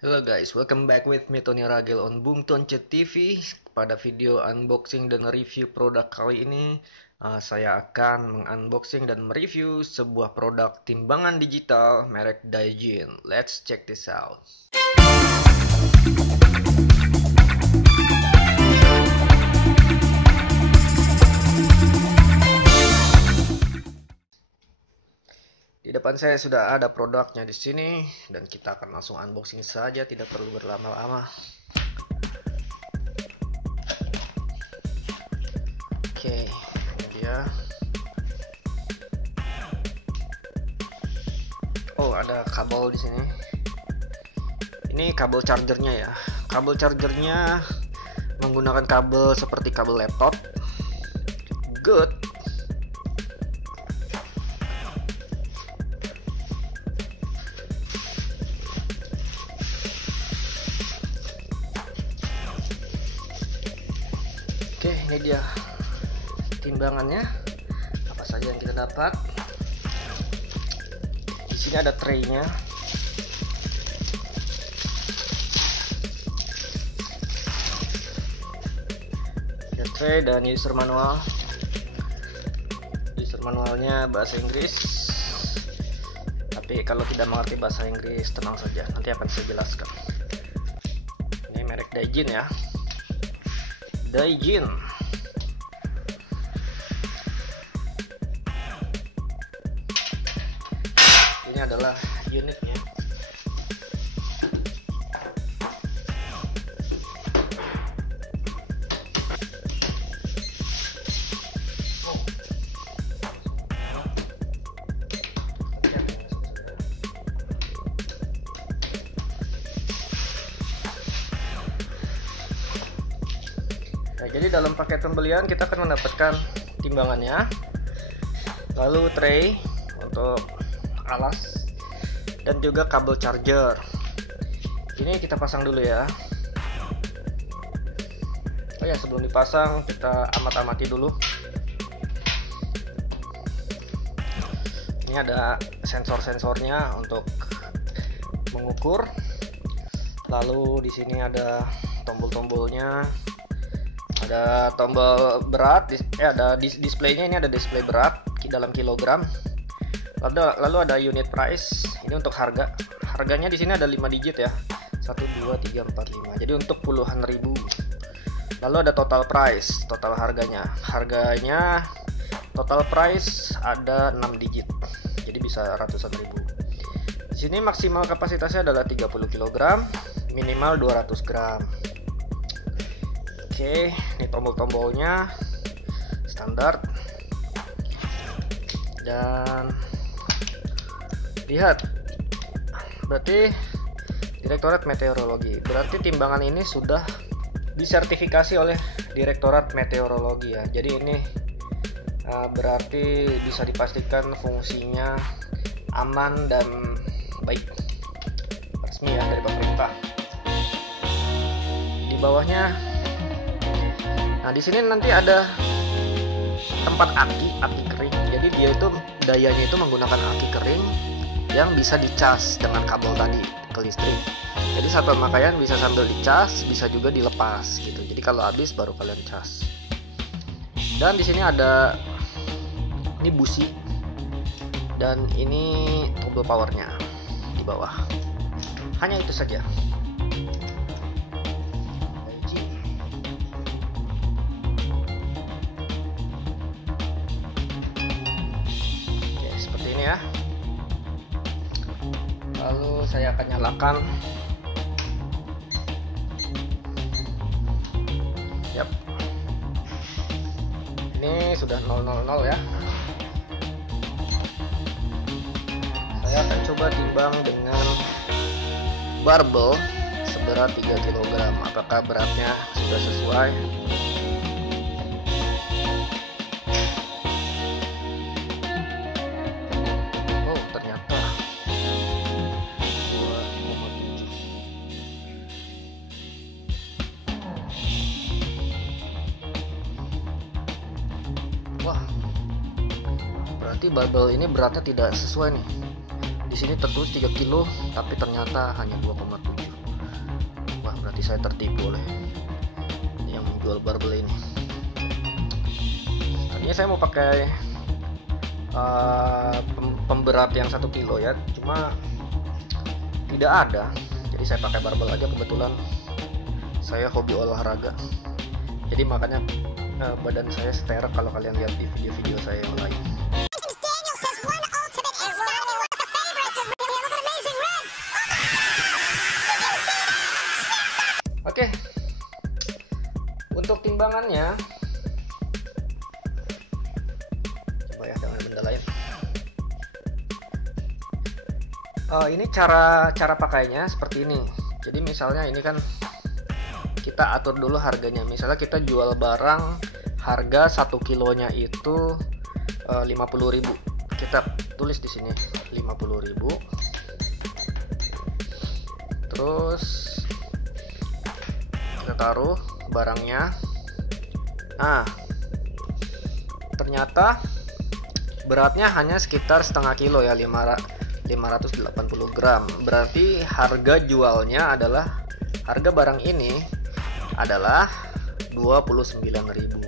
Hello guys, welcome back with me Tony Ragil on Bung Toncet TV. Pada video unboxing dan review produk kali ini, saya akan mengunboxing dan mereview sebuah produk timbangan digital merek Daijin. Let's check this out. Di depan saya sudah ada produknya di sini dan kita akan langsung unboxing saja, tidak perlu berlama-lama. Oke, ini dia. Oh, ada kabel di sini. Ini kabel chargernya ya. Kabel chargernya menggunakan kabel seperti kabel laptop. Good. Oke, ini dia timbangannya. Apa saja yang kita dapat? Di sini ada tray-nya. Ada tray dan user manual. User manualnya bahasa Inggris. Tapi kalau tidak mengerti bahasa Inggris, tenang saja, nanti akan saya jelaskan. Ini merek Daijin ya. Daijin. Ini adalah unitnya. Nah, jadi dalam paket pembelian kita akan mendapatkan timbangannya, lalu tray untuk alas, dan juga kabel charger. Ini kita pasang dulu ya. Oh ya, sebelum dipasang kita amati dulu. Ini ada sensor-sensornya untuk mengukur. Lalu di sini ada tombol-tombolnya. Ada tombol berat, ada displaynya, ini ada display berat dalam kilogram. Lalu ada unit price, ini untuk harga. Harganya di sini ada 5 digit ya. 1 2 3 4 5. Jadi untuk puluhan ribu. Lalu ada total price, total harganya. Harganya total price ada 6 digit. Jadi bisa ratusan ribu. Di sini maksimal kapasitasnya adalah 30 kg, minimal 200 gram. Oke, ini tombol-tombolnya standar. Dan lihat, berarti Direktorat Meteorologi. Berarti timbangan ini sudah disertifikasi oleh Direktorat Meteorologi ya. Jadi ini berarti bisa dipastikan fungsinya aman dan baik, resmi ya dari pemerintah. Di bawahnya, nah di sini nanti ada tempat aki kering. Jadi dia itu dayanya itu menggunakan aki kering yang bisa dicas dengan kabel tadi ke listrik. Jadi saat pemakaian bisa sambil dicas, bisa juga dilepas gitu. Jadi kalau habis baru kalian cas. Dan di sini ada ini busi dan ini tombol powernya di bawah. Hanya itu saja. Ya, lalu saya akan nyalakan. Yap, ini sudah 000 ya. Saya akan coba timbang dengan barbel seberat 3 kg. Apakah beratnya sudah sesuai? Wah, berarti barbel ini beratnya tidak sesuai nih. Di sini tertulis 3 kilo, tapi ternyata hanya 2,7. Jadi saya tertipu oleh yang menjual barbel ini. Tadinya saya mau pakai pemberat yang 1 kilo ya, cuma tidak ada. Jadi saya pakai barbel aja, kebetulan saya hobi olahraga. Jadi makanya badan saya seterek kalau kalian lihat di video-video saya yang lain. Oke, untuk timbangannya, coba ya dengan benda lain. Ini cara pakainya seperti ini. Jadi misalnya ini kan kita atur dulu harganya. Misalnya kita jual barang harga 1 kilonya itu 50.000. Kita tulis di sini 50.000. Terus kita taruh barangnya. Nah, ternyata beratnya hanya sekitar setengah kilo ya, 580 gram. Berarti harga jualnya adalah, harga barang ini adalah 29.000.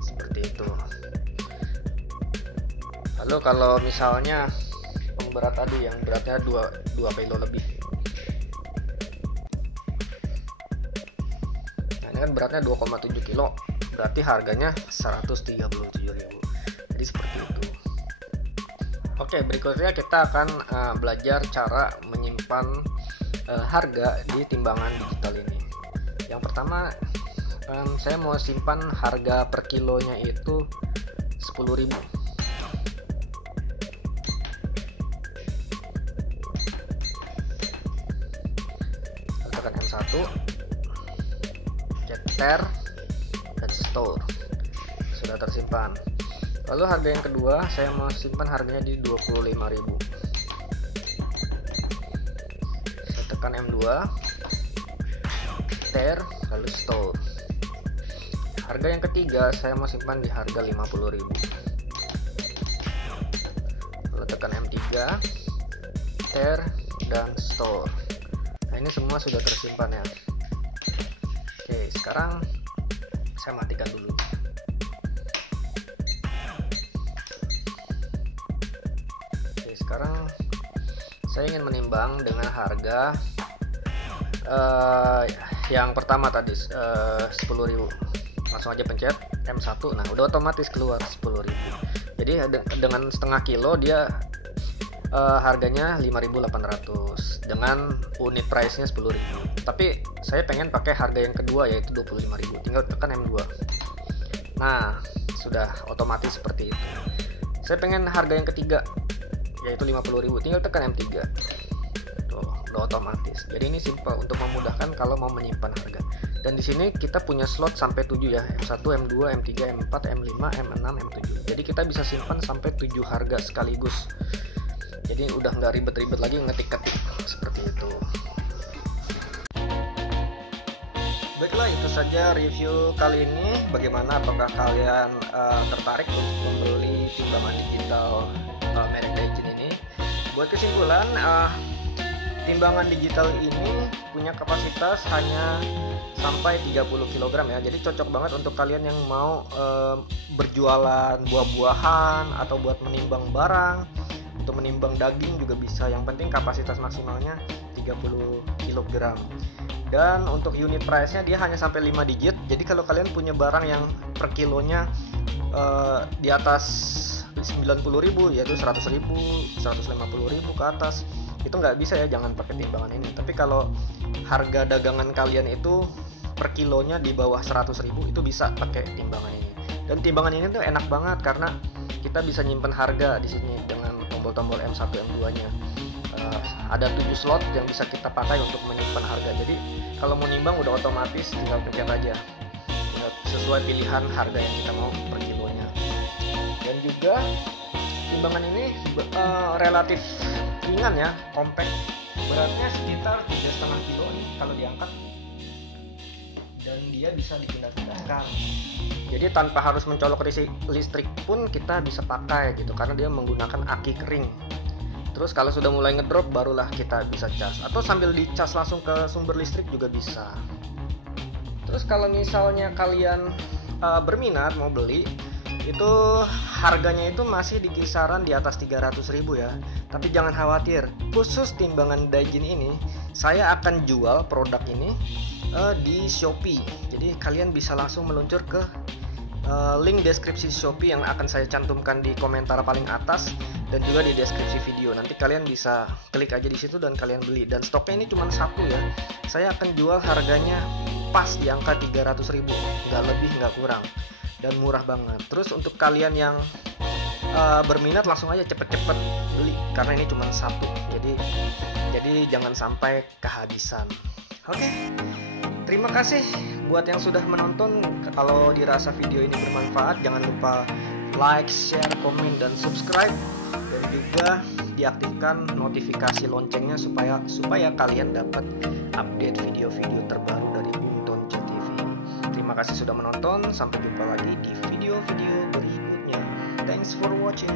Seperti itu. Lalu kalau misalnya pemberat tadi yang beratnya 2 kilo lebih, nah ini kan beratnya 2,7 kilo, berarti harganya 137.000. Jadi seperti itu. Oke, berikutnya kita akan belajar cara menyimpan harga di timbangan digital ini. Yang pertama, saya mau simpan harga per kilonya itu 10.000. Tekan M1, Enter, dan store. Sudah tersimpan. Lalu harga yang kedua, saya mau simpan harganya di 25.000. Saya tekan M2, Enter, lalu store. Harga yang ketiga, saya mau simpan di harga 50.000. Lalu tekan M3, Enter, dan store. Nah, ini semua sudah tersimpan ya. Oke, sekarang saya matikan dulu. Oke, sekarang saya ingin menimbang dengan harga yang pertama tadi 10.000. Langsung aja pencet M1. Nah, udah otomatis keluar 10.000. Jadi dengan setengah kilo dia harganya 5.800 dengan unit price-nya 10.000. Tapi saya pengen pakai harga yang kedua yaitu 25.000. Tinggal tekan M2. Nah, sudah otomatis seperti itu. Saya pengen harga yang ketiga yaitu 50.000. Tinggal tekan M3. Tuh, udah otomatis. Jadi ini simple untuk memudahkan kalau mau menyimpan harga. Dan di sini kita punya slot sampai 7 ya, M1, M2, M3, M4, M5, M6, M7. Jadi kita bisa simpan sampai 7 harga sekaligus. Jadi udah nggak ribet-ribet lagi ngetik-ketik seperti itu. Baiklah, itu saja review kali ini. Bagaimana, apakah kalian tertarik untuk membeli timbangan digital merek Legend ini? Buat kesimpulan, timbangan digital ini punya kapasitas hanya sampai 30 kg ya. Jadi cocok banget untuk kalian yang mau berjualan buah-buahan atau buat menimbang barang. Untuk menimbang daging juga bisa. Yang penting kapasitas maksimalnya 30 kg. Dan untuk unit price-nya dia hanya sampai 5 digit. Jadi kalau kalian punya barang yang per kilonya di atas 90.000 yaitu 100.000, 150.000 ke atas, itu nggak bisa ya, jangan pakai timbangan ini. Tapi kalau harga dagangan kalian itu per kilonya di bawah 100.000, itu bisa pakai timbangan ini. Dan timbangan ini tuh enak banget karena kita bisa nyimpen harga di sini dengan tombol-tombol M1, M2-nya. Ada 7 slot yang bisa kita pakai untuk menyimpan harga. Jadi kalau mau nimbang udah otomatis tinggal pencet aja sesuai pilihan harga yang kita mau per kilonya. Dan juga timbangan ini relatif ringan ya, compact. Beratnya sekitar 3,5 kilo nih kalau diangkat. Dan dia bisa dipindah-pindahkan. Jadi tanpa harus mencolok listrik pun kita bisa pakai gitu, karena dia menggunakan aki kering. Itu Terus kalau sudah mulai ngedrop barulah kita bisa cas, atau sambil dicas langsung ke sumber listrik juga bisa. Terus kalau misalnya kalian berminat mau beli, itu harganya itu masih di kisaran di atas 300.000 ya. Tapi jangan khawatir, khusus timbangan Daijin ini saya akan jual produk ini di Shopee. Jadi kalian bisa langsung meluncur ke link deskripsi Shopee yang akan saya cantumkan di komentar paling atas dan juga di deskripsi video. Nanti kalian bisa klik aja di situ dan kalian beli. Dan stoknya ini cuma satu ya. Saya akan jual harganya pas di angka 300.000, nggak lebih nggak kurang, dan murah banget. Terus untuk kalian yang berminat langsung aja cepet-cepet beli karena ini cuma satu. Jadi jangan sampai kehabisan. Oke. Terima kasih buat yang sudah menonton. Kalau dirasa video ini bermanfaat, jangan lupa like, share, komen, dan subscribe, dan juga diaktifkan notifikasi loncengnya supaya kalian dapat update video-video terbaru dari Buntonce TV. Terima kasih sudah menonton. Sampai jumpa lagi di video-video berikutnya. Thanks for watching.